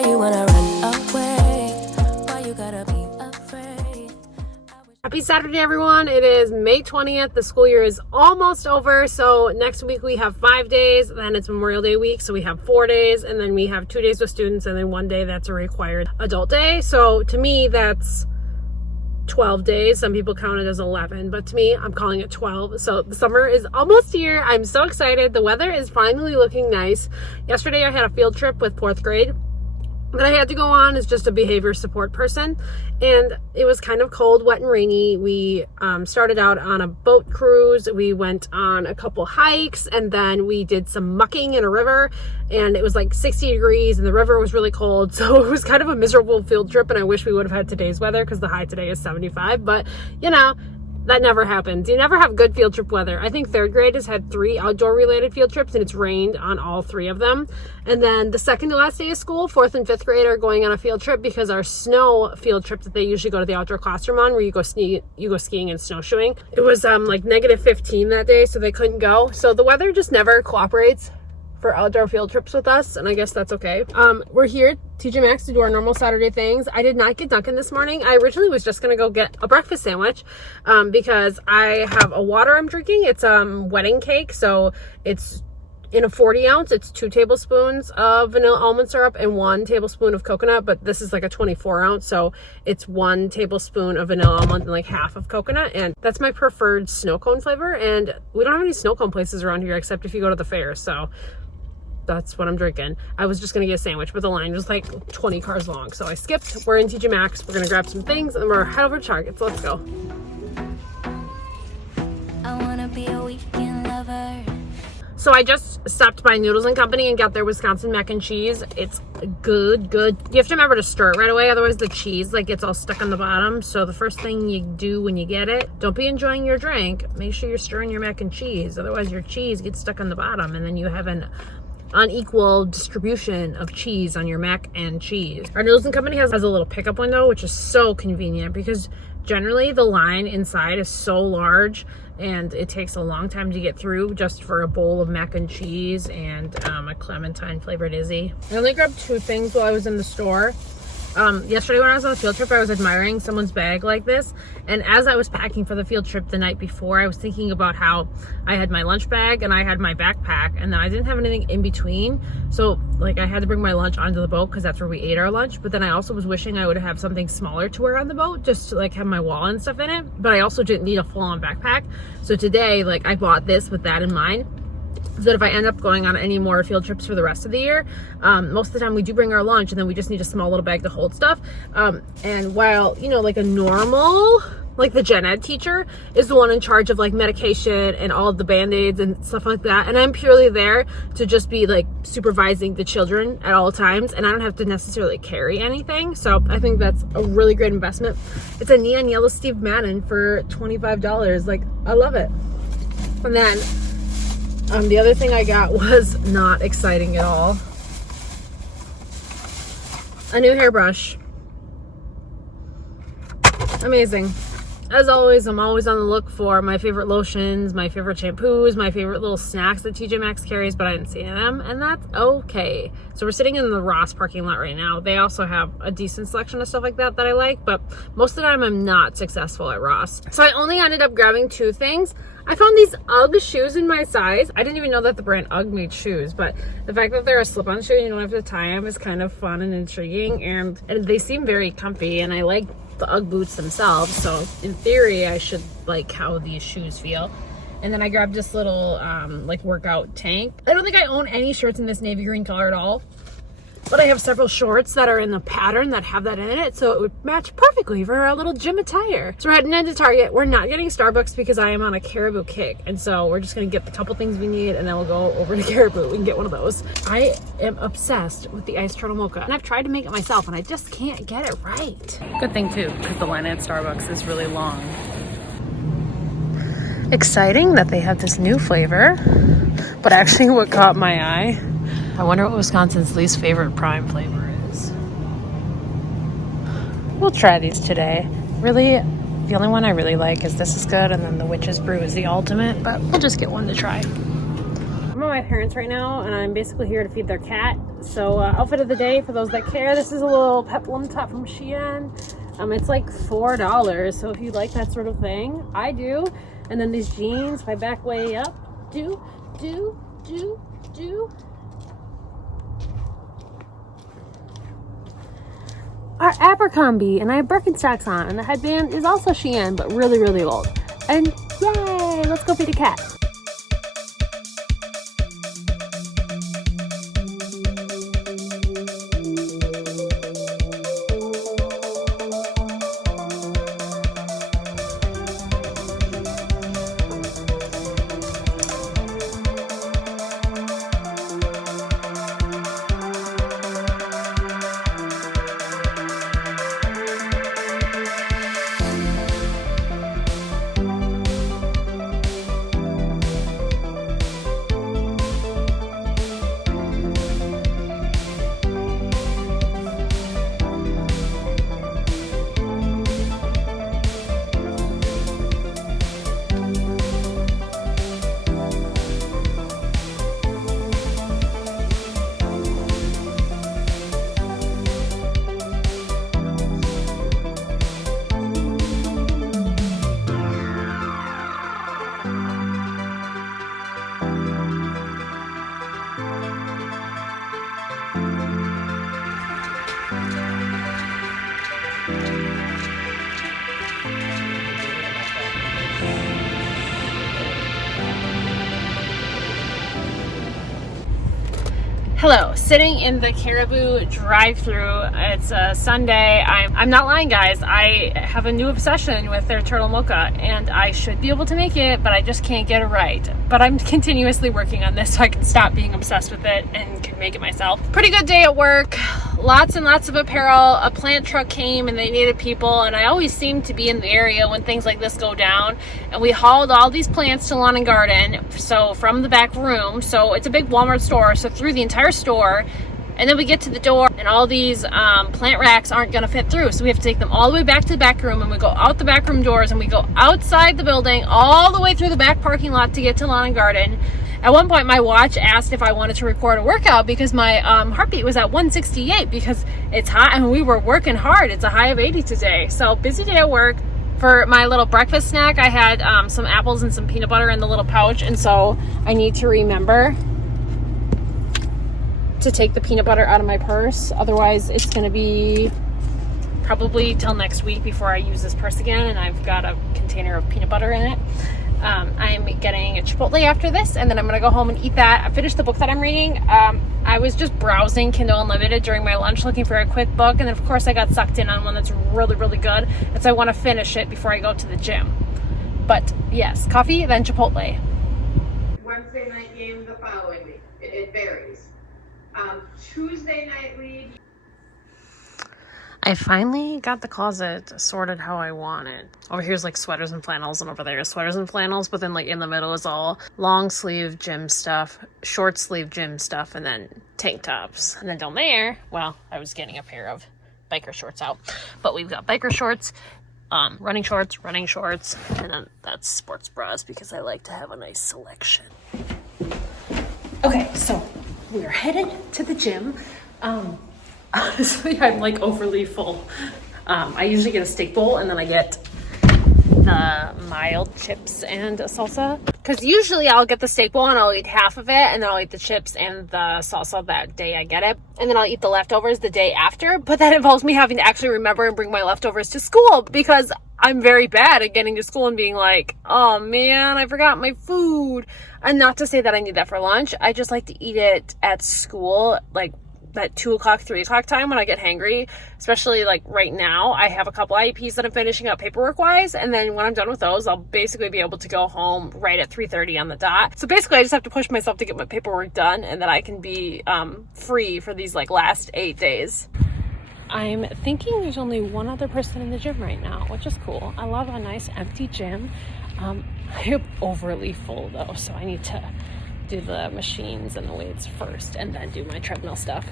Why you wanna run away? Why you gotta be afraid? Happy Saturday, everyone. It is May 20th. The school year is almost over. So next week we have 5 days. Then it's Memorial Day week. So we have 4 days. And then we have 2 days with students. And then 1 day that's a required adult day. So to me, that's 12 days. Some people count it as 11. But to me, I'm calling it 12. So the summer is almost here. I'm so excited. The weather is finally looking nice. Yesterday I had a field trip with 4th grade that I had to go on as just a behavior support person, and it was kind of cold, wet, and rainy. We started out on a boat cruise. We went on a couple hikes, and then we did some mucking in a river, and it was like 60 degrees and the river was really cold, so it was kind of a miserable field trip. And I wish we would have had today's weather because the high today is 75, but you know, that never happens. You never have good field trip weather. I think 3rd grade has had 3 outdoor related field trips and it's rained on all 3 of them. And then the second to last day of school, 4th and 5th grade are going on a field trip because our snow field trip that they usually go to the outdoor classroom on, where you go skiing and snowshoeing, it was like negative 15 that day, so they couldn't go. So the weather just never cooperates for outdoor field trips with us, and I guess that's okay. We're here at TJ Maxx to do our normal Saturday things. I did not get Dunkin' this morning. I originally was just gonna go get a breakfast sandwich because I have a water I'm drinking. It's wedding cake, so it's in a 40 ounce. It's 2 tablespoons of vanilla almond syrup and 1 tablespoon of coconut, but this is like a 24 ounce, so it's 1 tablespoon of vanilla almond and like half of coconut, and that's my preferred snow cone flavor. And we don't have any snow cone places around here except if you go to the fair, so that's what I'm drinking. I was just gonna get a sandwich, but the line was like 20 cars long, so I skipped. We're in TJ Maxx. We're gonna grab some things and we're head over to Target. So let's go. I wanna be a weekend lover. So I just stopped by Noodles & Company and got their Wisconsin mac and cheese. It's good. You have to remember to stir it right away, otherwise the cheese like gets all stuck on the bottom. So the first thing you do when you get it, don't be enjoying your drink. Make sure you're stirring your mac and cheese, otherwise your cheese gets stuck on the bottom and then you have an unequal distribution of cheese on your mac and cheese. Our Noodles & Company has a little pickup window, which is so convenient because generally the line inside is so large and it takes a long time to get through just for a bowl of mac and cheese and a clementine flavored Izzy. I only grabbed 2 things while I was in the store. Yesterday when I was on a field trip, I was admiring someone's bag like this, and as I was packing for the field trip the night before, I was thinking about how I had my lunch bag and I had my backpack, and then I didn't have anything in between, so like I had to bring my lunch onto the boat because that's where we ate our lunch. But then I also was wishing I would have something smaller to wear on the boat, just to like have my wallet and stuff in it, but I also didn't need a full-on backpack. So today, like, I bought this with that in mind, so that if I end up going on any more field trips for the rest of the year, most of the time we do bring our lunch and then we just need a small little bag to hold stuff. And while, you know, like a normal, like the gen ed teacher is the one in charge of like medication and all of the band-aids and stuff like that, and I'm purely there to just be like supervising the children at all times, and I don't have to necessarily carry anything. So I think that's a really great investment. It's a neon yellow Steve Madden for $25. Like, I love it. And then the other thing I got was not exciting at all. A new hairbrush. Amazing. As always, I'm always on the look for my favorite lotions, my favorite shampoos, my favorite little snacks that TJ Maxx carries, but I didn't see them, and that's okay. So we're sitting in the Ross parking lot right now. They also have a decent selection of stuff like that I like, but most of the time I'm not successful at Ross. So I only ended up grabbing 2 things. I found these UGG shoes in my size. I didn't even know that the brand UGG made shoes, but the fact that they're a slip-on shoe and you don't have to tie them is kind of fun and intriguing, and they seem very comfy, and I like the UGG boots themselves, so in theory I should like how these shoes feel. And then I grabbed this little like workout tank. I don't think I own any shirts in this navy green color at all, but I have several shorts that are in the pattern that have that in it, so it would match perfectly for our little gym attire. So we're heading into Target. We're not getting Starbucks because I am on a Caribou kick, and so we're just gonna get the couple things we need and then we'll go over to Caribou and get one of those. I am obsessed with the iced turtle mocha, and I've tried to make it myself and I just can't get it right. Good thing too, because the line at Starbucks is really long. Exciting that they have this new flavor, but actually what caught my eye, I wonder what Wisconsin's least favorite prime flavor is. We'll try these today. Really, the only one I really like is this is good, and then the Witch's Brew is the ultimate, but we'll just get one to try. I'm my parents right now, and I'm basically here to feed their cat. So outfit of the day for those that care. This is a little peplum top from Shein. It's like $4, so if you like that sort of thing, I do. And then these jeans, if I back way up, do. Are Abercrombie, and I have Birkenstocks on, and the headband is also Shein, but really, really old. And yay, let's go feed a cat. Hello, sitting in the Caribou drive-thru. It's a Sunday. I'm not lying, guys. I have a new obsession with their turtle mocha, and I should be able to make it, but I just can't get it right. But I'm continuously working on this so I can stop being obsessed with it and can make it myself. Pretty good day at work. Lots and lots of apparel. A plant truck came and they needed people, and I always seem to be in the area when things like this go down. And we hauled all these plants to Lawn and Garden, so from the back room. So it's a big Walmart store, so through the entire store. And then we get to the door, and all these plant racks aren't going to fit through, so we have to take them all the way back to the back room, and we go out the back room doors, and we go outside the building all the way through the back parking lot to get to Lawn and Garden. At one point, my watch asked if I wanted to record a workout because my heartbeat was at 168 because it's hot and we were working hard. It's a high of 80 today. So busy day at work. For my little breakfast snack, I had some apples and some peanut butter in the little pouch. And so I need to remember to take the peanut butter out of my purse. Otherwise, it's going to be probably till next week before I use this purse again. And I've got a container of peanut butter in it. I'm getting a Chipotle after this, and then I'm going to go home and eat that. I finished the book that I'm reading. I was just browsing Kindle Unlimited during my lunch looking for a quick book, and then of course I got sucked in on one that's really, really good, and so I want to finish it before I go to the gym. But yes, coffee, then Chipotle. Wednesday night game the following week. It varies. Tuesday night league. I finally got the closet sorted how I want it. Over here's like sweaters and flannels, and over there is sweaters and flannels, but then like in the middle is all long sleeve gym stuff, short sleeve gym stuff, and then tank tops. And then down there, well, I was getting a pair of biker shorts out, but we've got biker shorts, running shorts, and then that's sports bras because I like to have a nice selection. Okay, so we're headed to the gym. Honestly, I'm like overly full. I usually get a steak bowl and then I get the mild chips and salsa. Because usually I'll get the steak bowl and I'll eat half of it, and then I'll eat the chips and the salsa that day I get it. And then I'll eat the leftovers the day after. But that involves me having to actually remember and bring my leftovers to school because I'm very bad at getting to school and being like, oh man, I forgot my food. And not to say that I need that for lunch. I just like to eat it at school, like that 2 o'clock, 3 o'clock time when I get hangry, especially like right now. I have a couple IEPs that I'm finishing up paperwork wise, and then when I'm done with those, I'll basically be able to go home right at 3:30 on the dot. So basically I just have to push myself to get my paperwork done, and then I can be free for these like last 8 days. I'm thinking there's only one other person in the gym right now, which is cool. I love a nice empty gym. I'm overly full though, so I need to do the machines and the weights first and then do my treadmill stuff.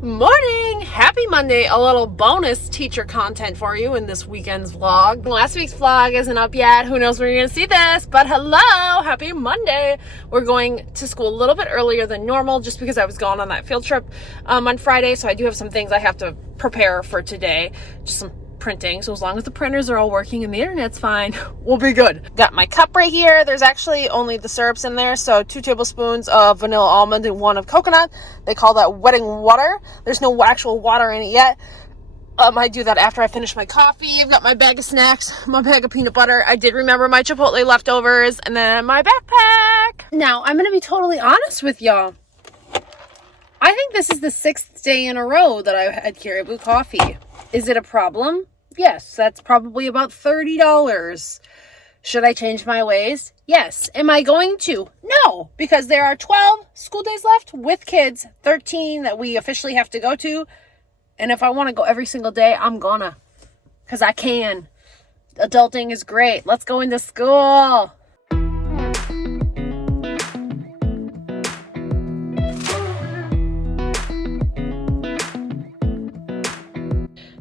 Morning! Happy Monday, a little bonus teacher content for you in this weekend's vlog. Last week's vlog isn't up yet. Who knows when you're gonna see this, but hello, happy Monday. We're going to school a little bit earlier than normal just because I was gone on that field trip on Friday, so I do have some things I have to prepare for today, just some printing. So as long as the printers are all working and the internet's fine, we'll be good. Got my cup right here. There's actually only the syrups in there, so 2 tablespoons of vanilla almond and 1 of coconut. They call that wetting water. There's no actual water in it yet. I do that after I finish my coffee. I've got my bag of snacks, my bag of peanut butter. I did remember my Chipotle leftovers, and then my backpack. Now, I'm gonna be totally honest with y'all. I think this is the 6th day in a row that I've had Caribou coffee. Is it a problem? Yes, that's probably about $30. Should I change my ways? Yes. Am I going to? No, because there are 12 school days left with kids, 13 that we officially have to go to. And if I want to go every single day, I'm gonna. Because I can. Adulting is great. Let's go into school.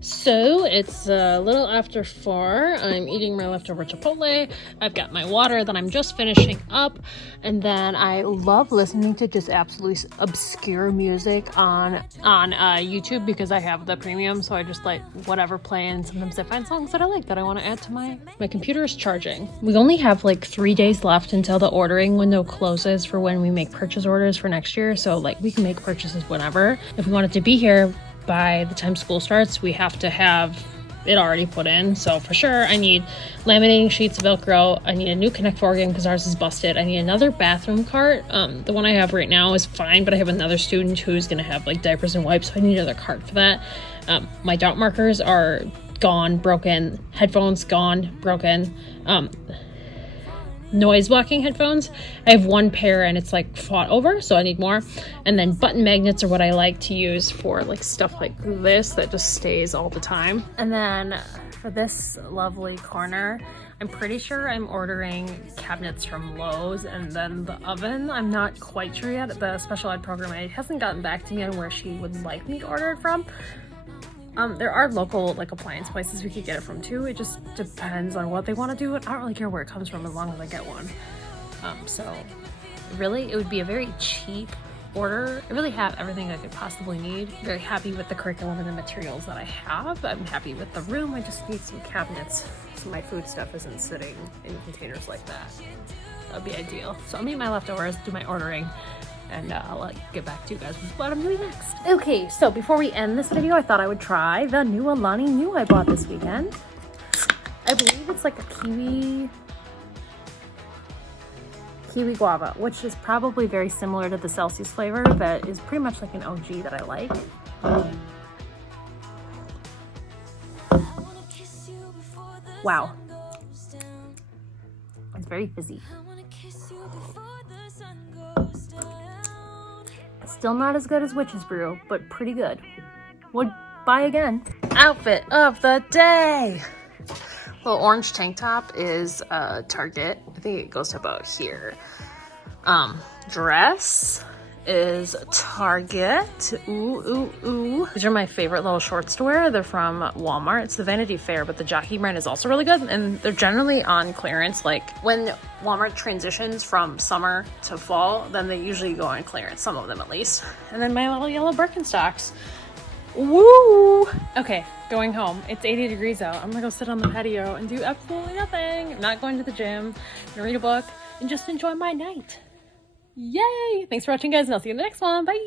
So it's a little after 4. I'm eating my leftover Chipotle. I've got my water that I'm just finishing up. And then I love listening to just absolutely obscure music on YouTube because I have the premium. So I just like whatever play, and sometimes I find songs that I like that I want to add to my computer is charging. We only have like 3 days left until the ordering window closes for when we make purchase orders for next year. So like we can make purchases whenever. If we want it to be here by the time school starts, we have to have it already put in. So for sure, I need laminating sheets, Velcro. I need a new Connect 4 game because ours is busted. I need another bathroom cart. The one I have right now is fine, but I have another student who's gonna have like diapers and wipes, so I need another cart for that. My dot markers are gone, broken. Headphones gone, broken. Noise blocking headphones, I have 1 pair and it's like fought over, so I need more. And then button magnets are what I like to use for like stuff like this that just stays all the time. And then for this lovely corner, I'm pretty sure I'm ordering cabinets from Lowe's, and then the oven, I'm not quite sure yet. The special ed program hasn't gotten back to me on where she would like me to order it from. There are local like appliance places we could get it from too. It just depends on what they want to do. I don't really care where it comes from as long as I get one. So really it would be a very cheap order. I really have everything I could possibly need. Very happy with the curriculum and the materials that I have. I'm happy with the room. I just need some cabinets so my food stuff isn't sitting in containers like that. That would be ideal. So I'll eat my leftovers, do my ordering, and I'll get back to you guys with what I'm doing next. Okay, so before we end this video, I thought I would try the new Alani Nu I bought this weekend. I believe it's like a kiwi guava, which is probably very similar to the Celsius flavor that is pretty much like an OG that I like. Wow. It's very fizzy. Still not as good as Witch's Brew, but pretty good. Would buy again. Outfit of the day. Little orange tank top is Target. I think it goes to about here. Dress is Target. Ooh. These are my favorite little shorts to wear. They're from Walmart. It's the Vanity Fair, but the Jockey brand is also really good, and they're generally on clearance. Like when Walmart transitions from summer to fall, then they usually go on clearance, some of them at least. And then my little yellow Birkenstocks. Woo! Okay, going home. It's 80 degrees out. I'm gonna go sit on the patio and do absolutely nothing. I'm not going to the gym. I'm gonna read a book and just enjoy my night. Yay! Thanks for watching, guys, and I'll see you in the next one. Bye!